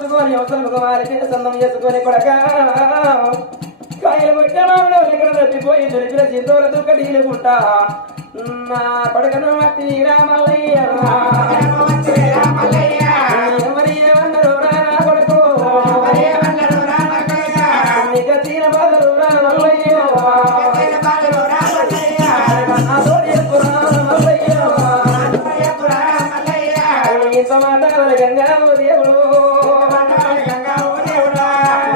పుచ్చుకొని అవసరం వారికి సొంతం చేసుకొని కొడక కాయలు కొట్టాడు ఇక్కడ తప్పిపోయి దొరికిన చింతోల దుఃఖీలుకుంటా నా కొడుకను మట్టి రామల్లయ్య ఎవరి ఏమన్నారు రానా కొడుకు నీకు తీర బాధలు రామల్లయ్య ఇంత మాట గంగావు దేవుడు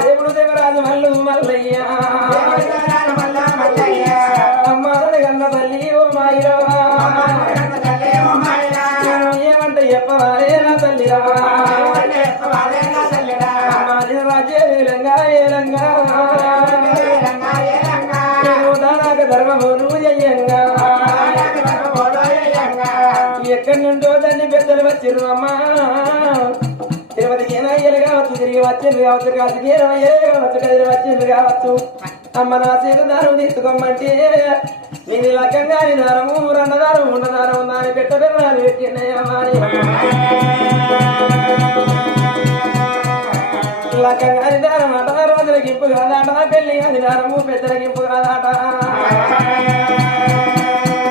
దేవుడు దేవరాజు మల్లు మల్లయ్య అమ్మారు గన్న తల్లి ఓ మాయిరవా ఏమంటే చెప్పవాలే నా తల్లిరా మాది రాజ్య ఏలంగా ఏలంగా దానాక ధర్మము నువ్వు చెయ్యంగా ఎక్కడి నుండో దాన్ని పెద్దలు వచ్చిరు అమ్మా తిరుపతికి ఏమయ్యలు కావచ్చు తిరిగి వచ్చింది కావచ్చు కాశీకి ఏమయ్యలు కావచ్చు కదిలి వచ్చింది కావచ్చు అమ్మ నా సీత దారం తీసుకోమంటే నీది లగ్గంగా దారము రెండదారం ఉండదారం దాని పెట్టబెట్టినాయమ్మా